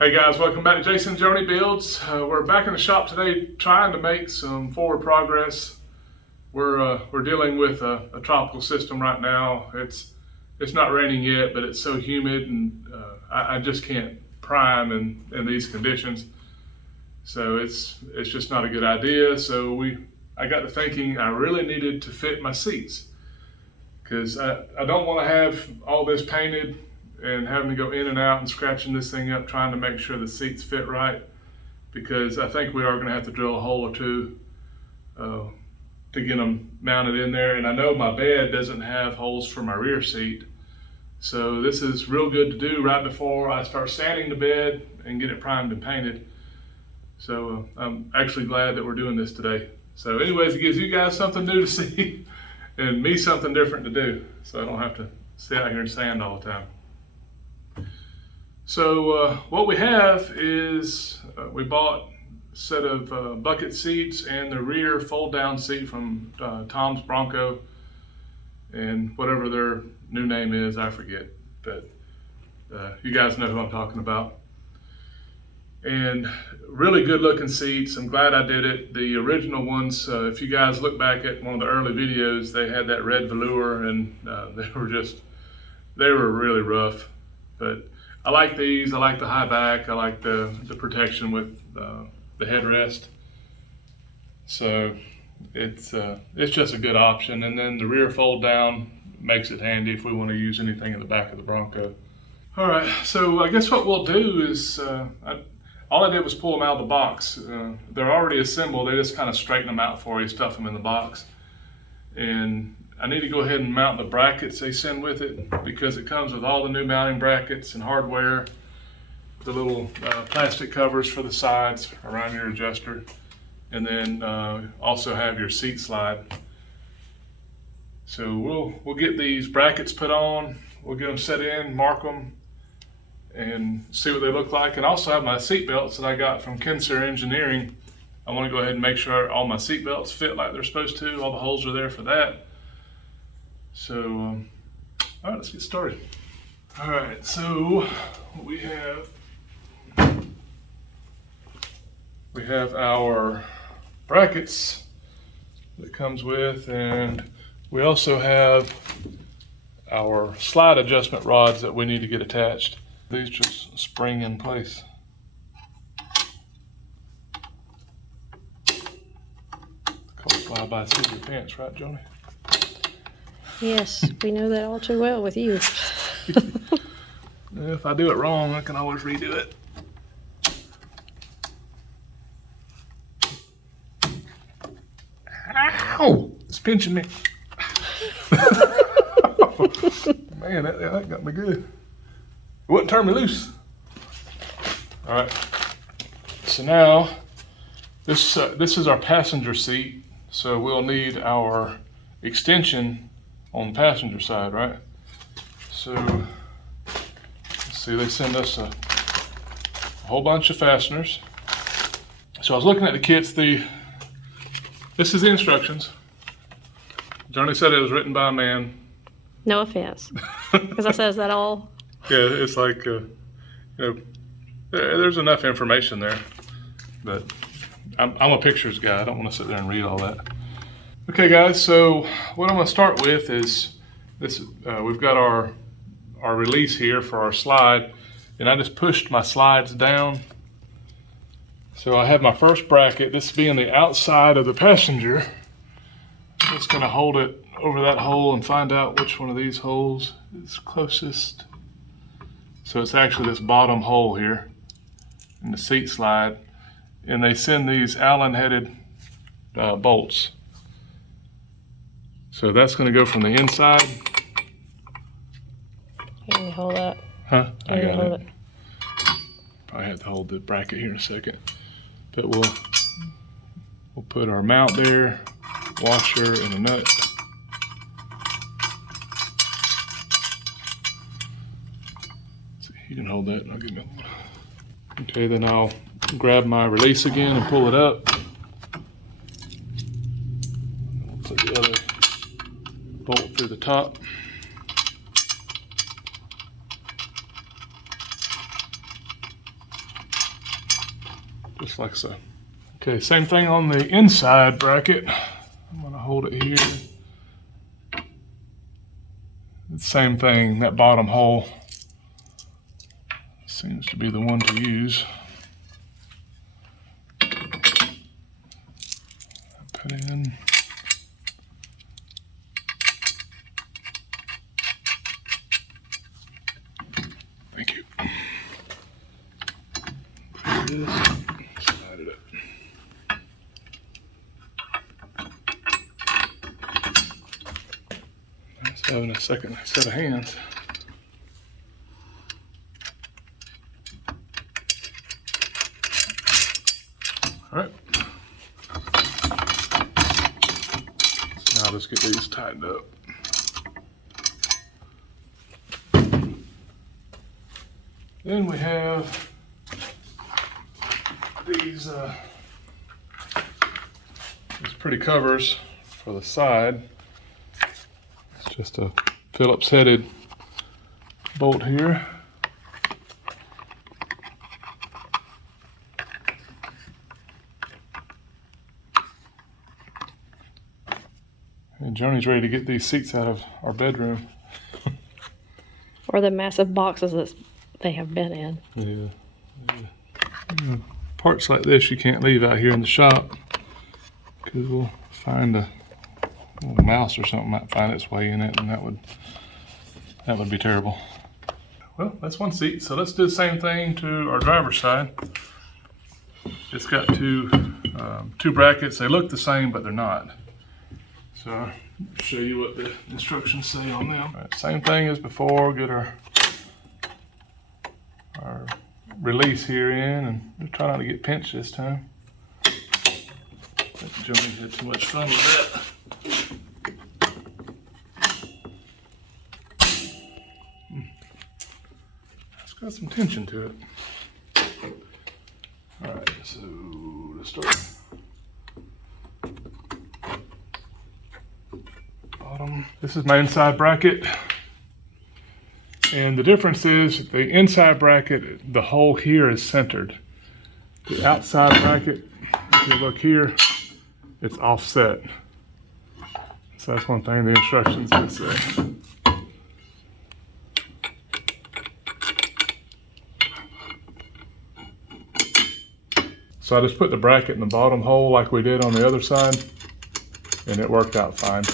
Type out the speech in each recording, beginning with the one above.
Hey guys, welcome back to Jason's Journey Builds. We're back in the shop today trying to make some forward progress. We're dealing with a tropical system right now. It's not raining yet, but it's so humid and I just can't prime in these conditions. So it's just not a good idea. So I got to thinking I really needed to fit my seats because I don't want to have all this painted and having to go in and out and scratching this thing up trying to make sure the seats fit right, because I think we are going to have to drill a hole or two to get them mounted in there. And I know my bed doesn't have holes for my rear seat, so this is real good to do right before I start sanding the bed and get it primed and painted. So I'm actually glad that we're doing this today. So anyways, it gives you guys something new to see and me something different to do, so I don't have to sit out here and sand all the time. So what we have is we bought a set of bucket seats and the rear fold down seat from Tom's Bronco, and whatever their new name is, I forget, but you guys know who I'm talking about. And really good looking seats. I'm glad I did it. The original ones, if you guys look back at one of the early videos, they had that red velour and they were really rough. But I like these. I like the high back. I like the protection with the headrest. So it's just a good option. And then the rear fold down makes it handy if we want to use anything in the back of the Bronco. All right, so I guess what we'll do is all I did was pull them out of the box. They're already assembled. They just kind of straighten them out for you, stuff them in the box. And I need to go ahead and mount the brackets they send with it, because it comes with all the new mounting brackets and hardware, the little plastic covers for the sides around your adjuster, and then also have your seat slide. So we'll get these brackets put on, we'll get them set in, mark them, and see what they look like. And also have my seat belts that I got from Kinser Engineering. I want to go ahead and make sure all my seat belts fit like they're supposed to. All the holes are there for that. So, all right, let's get started. All right, so we have our brackets that comes with, and we also have our slide adjustment rods that we need to get attached. These just spring in place. Call it fly by the seat of your pants, right, Joni? Yes, we know that all too well with you. If I do it wrong, I can always redo it. Ow! It's pinching me. Man, that got me good. It wouldn't turn me loose. All right. So now, this is our passenger seat. So we'll need our extension on the passenger side, right? So, let's see, they send us a whole bunch of fasteners. So I was looking at the kits. This is the instructions. Johnny said it was written by a man. No offense, because I says that all. Yeah, it's like, there's enough information there, but I'm a pictures guy. I don't want to sit there and read all that. Okay guys, so what I'm going to start with is this. We've got our release here for our slide, and I just pushed my slides down. So I have my first bracket, this being the outside of the passenger. I'm just going to hold it over that hole and find out which one of these holes is closest. So it's actually this bottom hole here in the seat slide, and they send these Allen headed bolts. So that's going to go from the inside. Can you hold that? Huh? I got hold it. Probably have to hold the bracket here in a second. But we'll put our mount there, washer, and a nut. So you can hold that and I'll give you one. Okay, then I'll grab my release again and pull it up. I'll put the other bolt through the top. just like so. Okay, same thing on the inside bracket. I'm gonna hold it here. Same thing, that bottom hole seems to be the one to use. Put in. Thank you. Put this, slide it up. Nice having a second set of hands. All right. So now let's get these tightened up. Then we have these pretty covers for the side. It's just a Phillips headed bolt here. And Joni's ready to get these seats out of our bedroom. Or the massive boxes that they have been in. Yeah. Parts like this you can't leave out here in the shop because we'll find a little mouse or something might find its way in it, and that would be terrible. Well, that's one seat, so let's do the same thing to our driver's side. It's got two brackets. They look the same, but they're not. So I'll show you what the instructions say on them. All right, same thing as before. Get our release here in, and try not to get pinched this time. I think Joni had too much fun with that. It's got some tension to it. All right, so let's start. Bottom. This is my inside bracket. And the difference is the inside bracket, the hole here is centered. The outside bracket, if you look here, it's offset. So that's one thing the instructions would say. So I just put the bracket in the bottom hole like we did on the other side, and it worked out fine.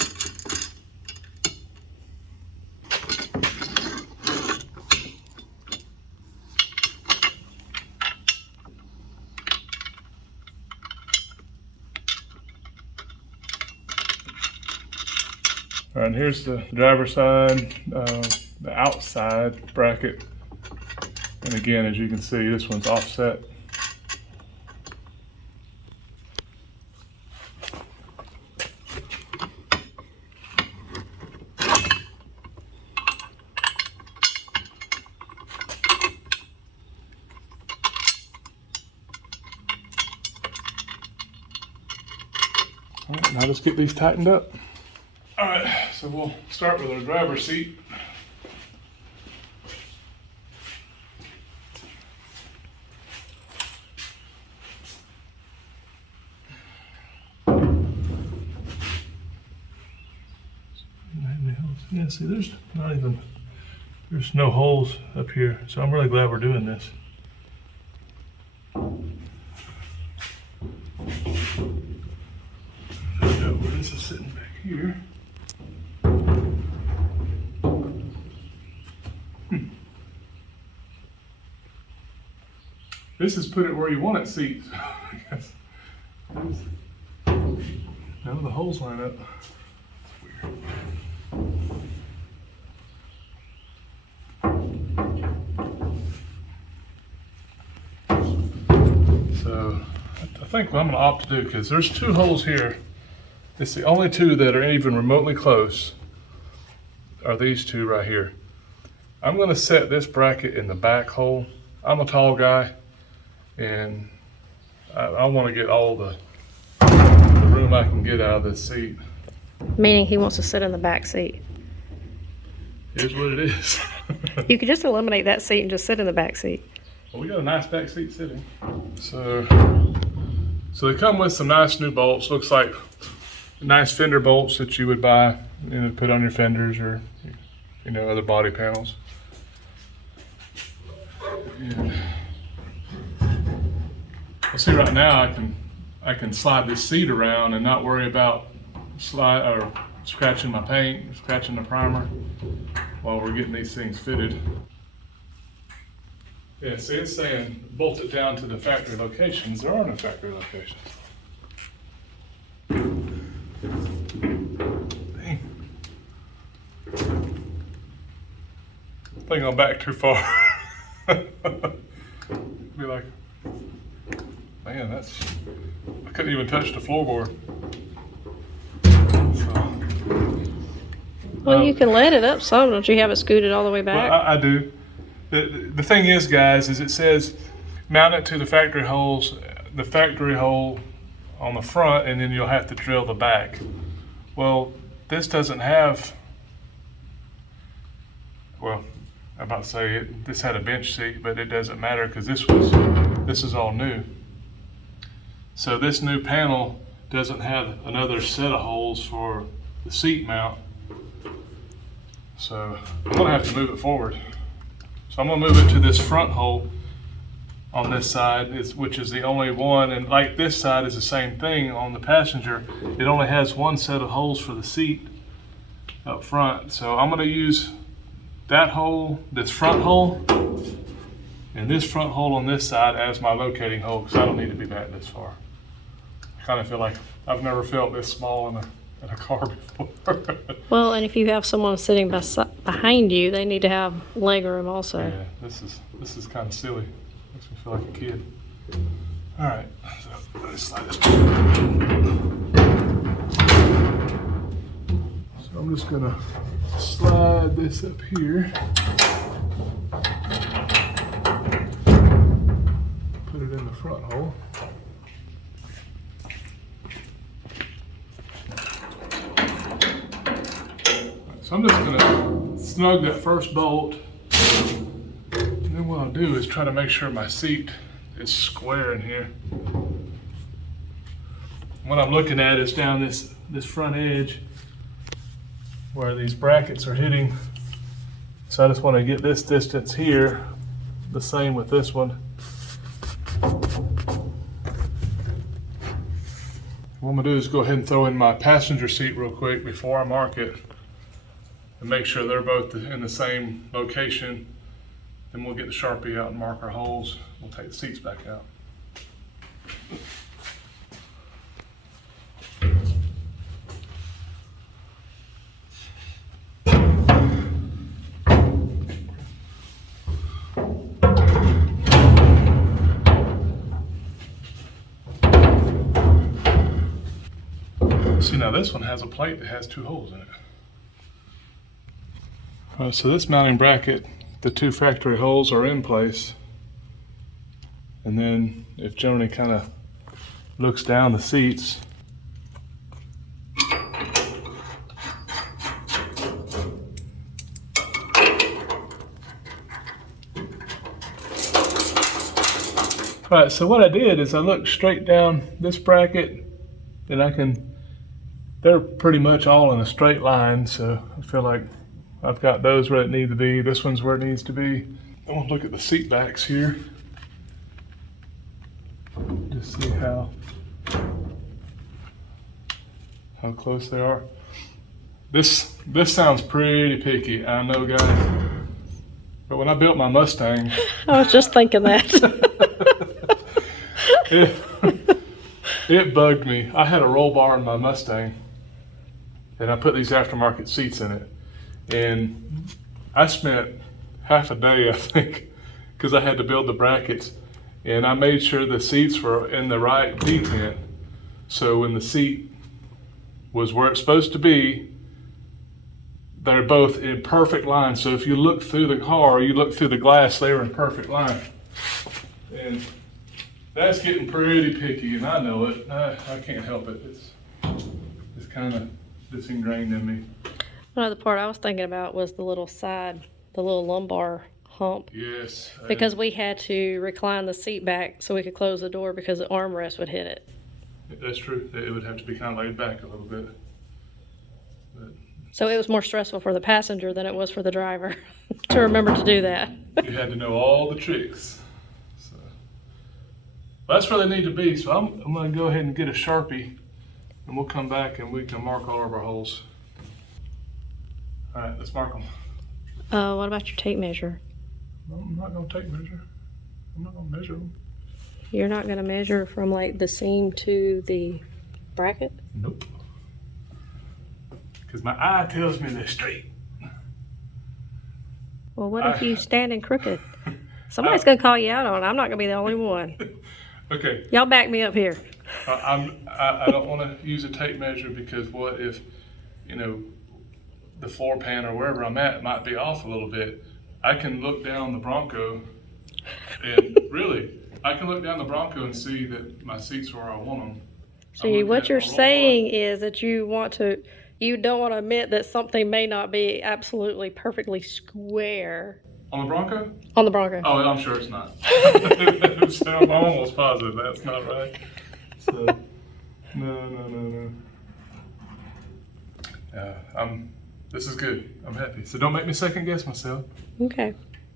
All right, and here's the driver's side, the outside bracket. And again, as you can see, this one's offset. All right, now let's get these tightened up. All right, so we'll start with our driver's seat. Yeah, see, there's no holes up here, so I'm really glad we're doing this. This is sitting back here. This is put it where you want it seats. None of the holes line up. That's weird. So I think what I'm going to opt to do, because there's two holes here. It's the only two that are even remotely close are these two right here. I'm going to set this bracket in the back hole. I'm a tall guy, and I want to get all the room I can get out of this seat. Meaning he wants to sit in the back seat. Here's what it is. You could just eliminate that seat and just sit in the back seat. Well, we got a nice back seat sitting. So they come with some nice new bolts. Looks like nice fender bolts that you would buy, to put on your fenders or other body panels. And I see right now I can slide this seat around and not worry about scratching my paint, scratching the primer while we're getting these things fitted. Yeah, see, it's saying bolt it down to the factory locations. There are no factory locations. Dang. I think I'm back too far. Be like, man, I couldn't even touch the floorboard. Well, you can let it up some. Don't you have it scooted all the way back? Well, I do. The thing is, guys, is it says mount it to the factory hole on the front, and then you'll have to drill the back. Well, this doesn't have, I'm about to say this had a bench seat, but it doesn't matter because this is all new. So this new panel doesn't have another set of holes for the seat mount. So I'm gonna have to move it forward. So I'm gonna move it to this front hole on this side, which is the only one, and like this side is the same thing on the passenger. It only has one set of holes for the seat up front. So I'm gonna use that hole, this front hole, and this front hole on this side as my locating hole because I don't need to be back this far. I kind of feel like I've never felt this small in a car before. Well, and if you have someone sitting behind you, they need to have leg room also. Yeah, this is kind of silly. Makes me feel like a kid. All right, so let's slide this. So I'm just gonna slide this up here. Put it in the front hole. So I'm just gonna snug that first bolt. And then what I'll do is try to make sure my seat is square in here. What I'm looking at is down this front edge where these brackets are hitting. So I just want to get this distance here, the same with this one. What I'm gonna do is go ahead and throw in my passenger seat real quick before I mark it and make sure they're both in the same location. Then we'll get the Sharpie out and mark our holes. We'll take the seats back out. See, now this one has a plate that has 2 holes in it. All right, so this mounting bracket, the 2 factory holes are in place. And then if Joni kind of looks down the seats, all right, so what I did is I looked straight down this bracket and they're pretty much all in a straight line, so I feel like I've got those where it needs to be. This one's where it needs to be. I want to look at the seat backs here. Just see how close they are. This sounds pretty picky, I know, guys. But when I built my Mustang, I was just thinking that. it bugged me. I had a roll bar in my Mustang, and I put these aftermarket seats in it. And I spent half a day, I think, because I had to build the brackets. And I made sure the seats were in the right detent. So when the seat was where it's supposed to be, they're both in perfect line. So if you look through the car, you look through the glass, they were in perfect line. And that's getting pretty picky, and I know it. I can't help it. It's kind of ingrained in me. Another part I was thinking about was the little lumbar hump. Yes. Because we had to recline the seat back so we could close the door because the armrest would hit it. That's true. It would have to be kind of laid back a little bit. But So it was more stressful for the passenger than it was for the driver to remember to do that. you had to know all the tricks. So that's where they need to be. So I'm going to go ahead and get a Sharpie, and we'll come back and we can mark all of our holes. All right, let's mark them. What about your tape measure? No, I'm not going to take measure. I'm not going to measure them. You're not going to measure from like the seam to the bracket? Nope. Because my eye tells me they're straight. Well, what if you standing crooked? Somebody's going to call you out on it. I'm not going to be the only one. Okay. Y'all back me up here. I don't want to use a tape measure because what if, you know, the floor pan or wherever I'm at might be off a little bit. I can look down the Bronco and really, I can look down the Bronco and see that my seats are where I want them. See, what you're saying is that you don't want to admit that something may not be absolutely perfectly square. On the Bronco? On the Bronco. Oh, I'm sure it's not. So I'm almost positive that's not right. So, no. This is good. I'm happy. So don't make me second guess myself. Okay.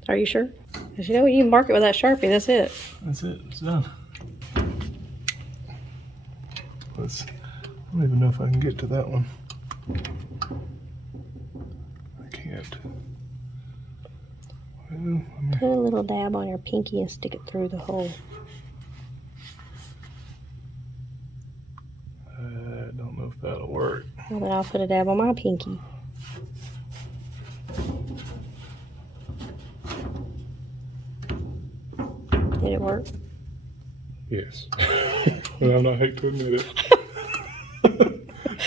Are you sure? Because you know you can mark it with that Sharpie. That's it. That's it. It's done. I don't even know if I can get to that one. I can't. Well, Put a little dab on your pinky and stick it through the hole. I don't know if that'll work. Well, then I'll put a dab on my pinky. Did it work? Yes. Well, I'm not hate to admit it.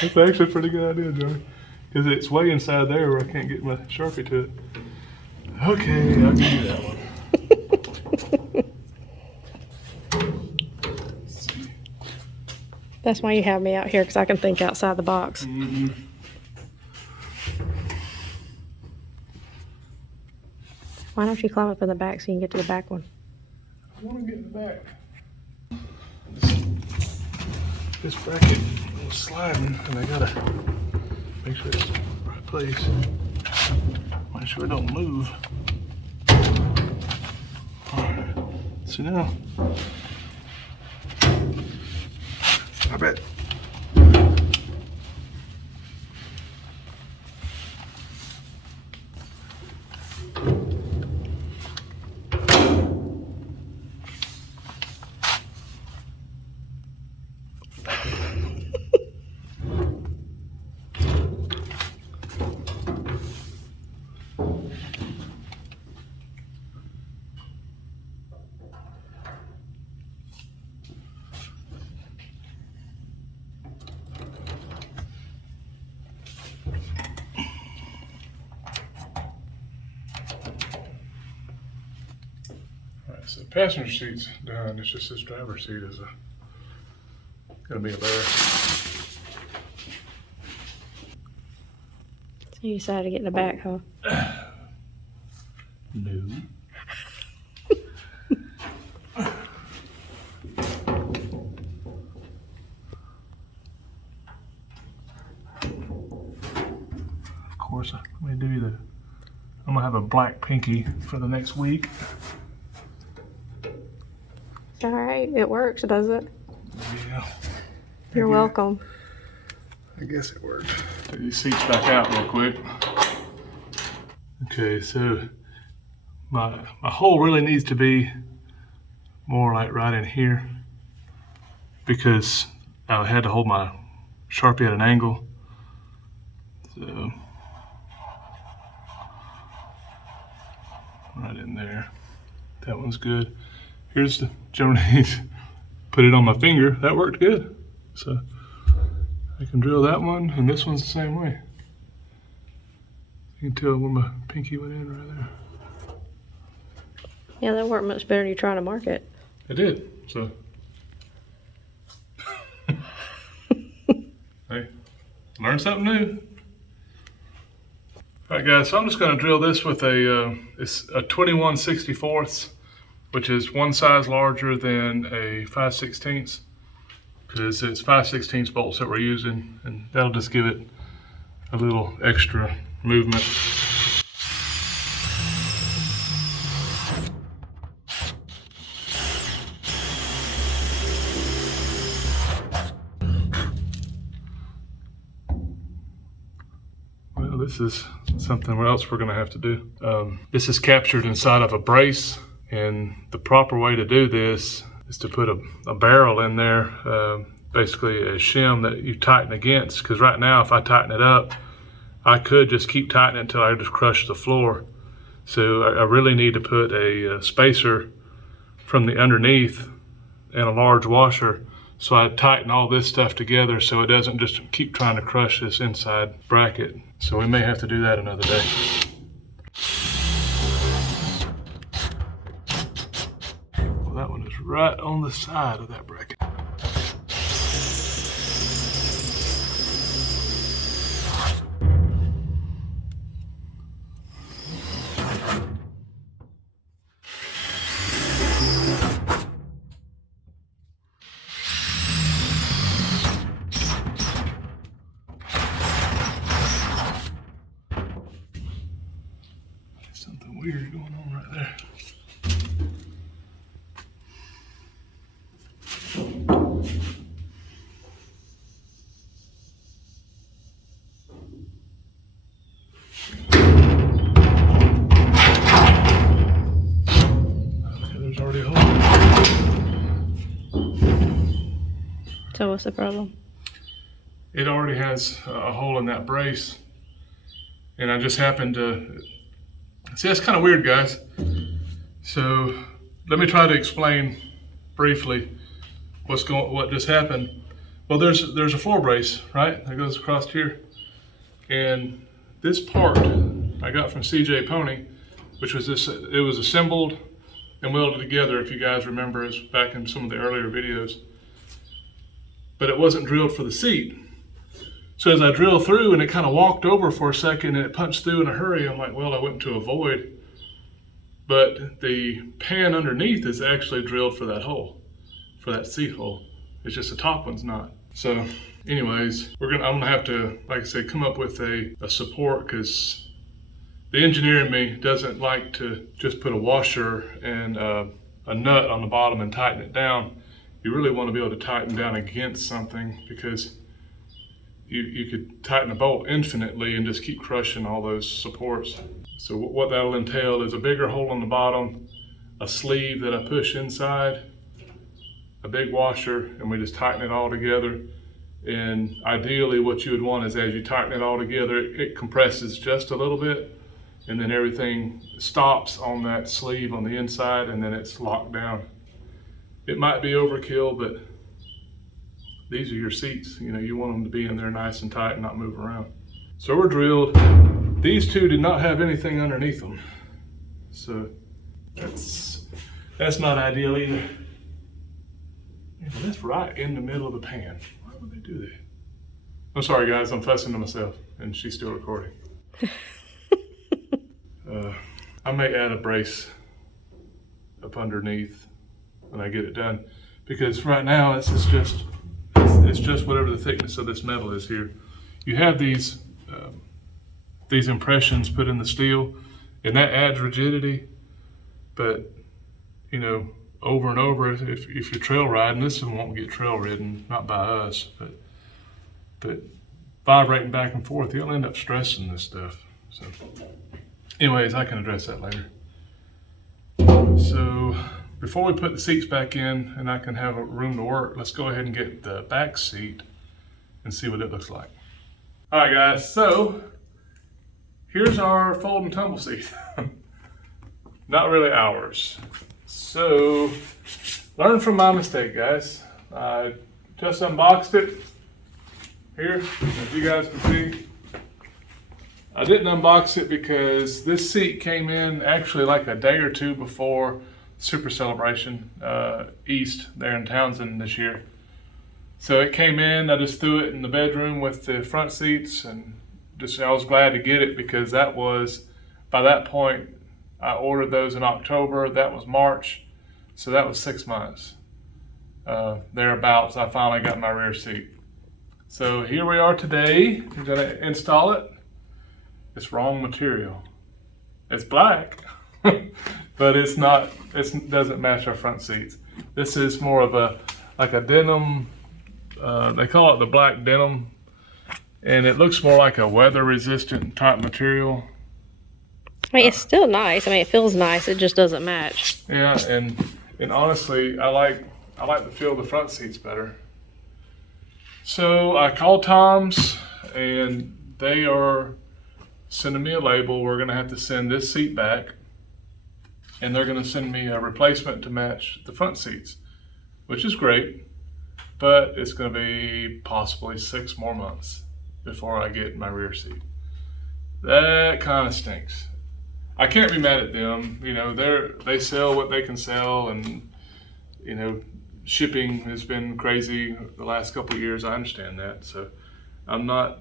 That's actually a pretty good idea, Johnny. Because it's way inside there where I can't get my Sharpie to it. Okay, I'll give you that one. That's why you have me out here, because I can think outside the box. Mm-hmm. Why don't you climb up in the back so you can get to the back one? I want to get in the back. This bracket is sliding, and I gotta make sure it's in the right place. Make sure it don't move. Alright, so now, I bet. So the passenger seat's done. It's just this driver's seat is gonna be a bear. So you decided to get in the back, huh? No. Of course, I'm gonna have a black pinky for the next week. All right, it works, does it? Yeah. You're welcome. I guess it worked. Take these seats back out real quick. Okay, so my hole really needs to be more like right in here because I had to hold my Sharpie at an angle. So right in there. That one's good. Here's the Journeys. Put it on my finger. That worked good. So I can drill that one, and this one's the same way. You can tell where my pinky went in right there. Yeah, that worked much better than you trying to mark it. I did. So hey, learn something new. All right, guys, so I'm just going to drill this with it's a 21/64, which is one size larger than a 5/16, because it's 5/16 bolts that we're using, and that'll just give it a little extra movement. Well, this is something else we're going to have to do. This is captured inside of a brace, and the proper way to do this is to put a barrel in there, basically a shim that you tighten against, because right now if I tighten it up, I could just keep tightening it until I just crush the floor. So I really need to put a spacer from the underneath and a large washer, so I tighten all this stuff together so it doesn't just keep trying to crush this inside bracket. So we may have to do that another day. Well, that one is right on the side of that bracket. Something weird going on right there. Okay, there's already a hole. So what's the problem? It already has a hole in that brace, and I just happened to see. That's kind of weird, guys. So let me try to explain briefly what just happened. Well, there's a floor brace, right, that goes across here, and this part I got from CJ Pony, which was this. It was assembled and welded together, if you guys remember, it's back in some of the earlier videos. But it wasn't drilled for the seat. So as I drilled through and it kind of walked over for a second and it punched through in a hurry, I'm like, well, I went into a void. But the pan underneath is actually drilled for that hole, for that seat hole. It's just the top one's not. So anyways, I'm gonna have to, like I said, come up with a support, because the engineer in me doesn't like to just put a washer and a nut on the bottom and tighten it down. You really want to be able to tighten down against something, because you could tighten a bolt infinitely and just keep crushing all those supports. So what that'll entail is a bigger hole on the bottom, a sleeve that I push inside, a big washer, and we just tighten it all together. And ideally what you would want is, as you tighten it all together, it compresses just a little bit, and then everything stops on that sleeve on the inside, and then it's locked down. It might be overkill, but these are your seats. You know, you want them to be in there nice and tight and not move around. So we're drilled. These two did not have anything underneath them. So that's not ideal either. Yeah, but that's right in the middle of the pan. Why would they do that? I'm sorry, guys, I'm fussing to myself, and she's still recording. I may add a brace up underneath when I get it done, because right now it's just whatever the thickness of this metal is here. You have these impressions put in the steel, and that adds rigidity, but you know, over and over, if you're trail riding, this one won't get trail ridden, not by us, but vibrating back and forth, you'll end up stressing this stuff. So anyways, I can address that later. So before we put the seats back in and I can have a room to work, let's go ahead and get the back seat and see what it looks like. All right, guys, so here's our fold and tumble seat. Not really ours. So learn from my mistake, guys. I just unboxed it here, as you guys can see. I didn't unbox it because this seat came in actually like a day or two before Super Celebration East there in Townsend this year. So it came in, I just threw it in the bedroom with the front seats and I was glad to get it, because that was, by that point, I ordered those in October. That was March, so that was 6 months. Thereabouts, I finally got my rear seat. So here we are today. We're gonna install it. It's wrong material. It's black, but it's not. It doesn't match our front seats. This is more of like a denim. They call it the black denim, and it looks more like a weather-resistant type material. I mean, it's still nice. I mean, it feels nice. It just doesn't match. Yeah, and honestly, I like the feel of the front seats better. So I called Tom's, and they are sending me a label. We're gonna have to send this seat back, and they're gonna send me a replacement to match the front seats, which is great, but it's gonna be possibly 6 more months before I get my rear seat. That kind of stinks. I can't be mad at them. You know, they sell what they can sell, and you know, shipping has been crazy the last couple of years. I understand that. So I don't want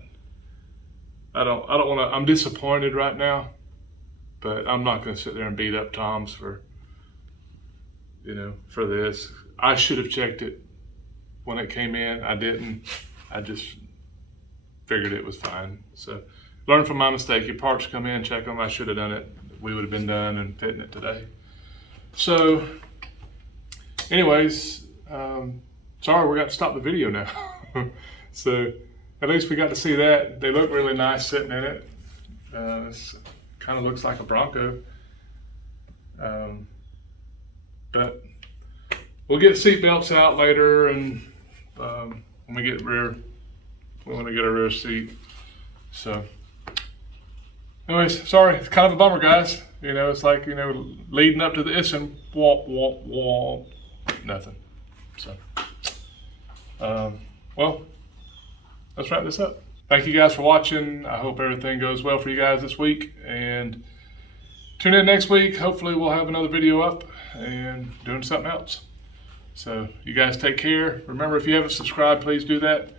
to, I'm disappointed right now, but I'm not going to sit there and beat up Tom's for this. I should have checked it when it came in. I didn't. I just figured it was fine. So learn from my mistake. Your parts come in, check them. I should have done it. We would have been done and fitting it today. So anyways, sorry we got to stop the video now. So at least we got to see that. They look really nice sitting in it. It kind of looks like a Bronco. But we'll get seat belts out later, and when we want to get a rear seat. So anyways, sorry, it's kind of a bummer, guys. You know, it's like, leading up to this and womp, nothing. So, well, let's wrap this up. Thank you guys for watching. I hope everything goes well for you guys this week, and tune in next week. Hopefully we'll have another video up and doing something else. So you guys take care. Remember, if you haven't subscribed, please do that.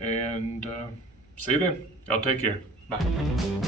And see you then. Y'all take care. Bye.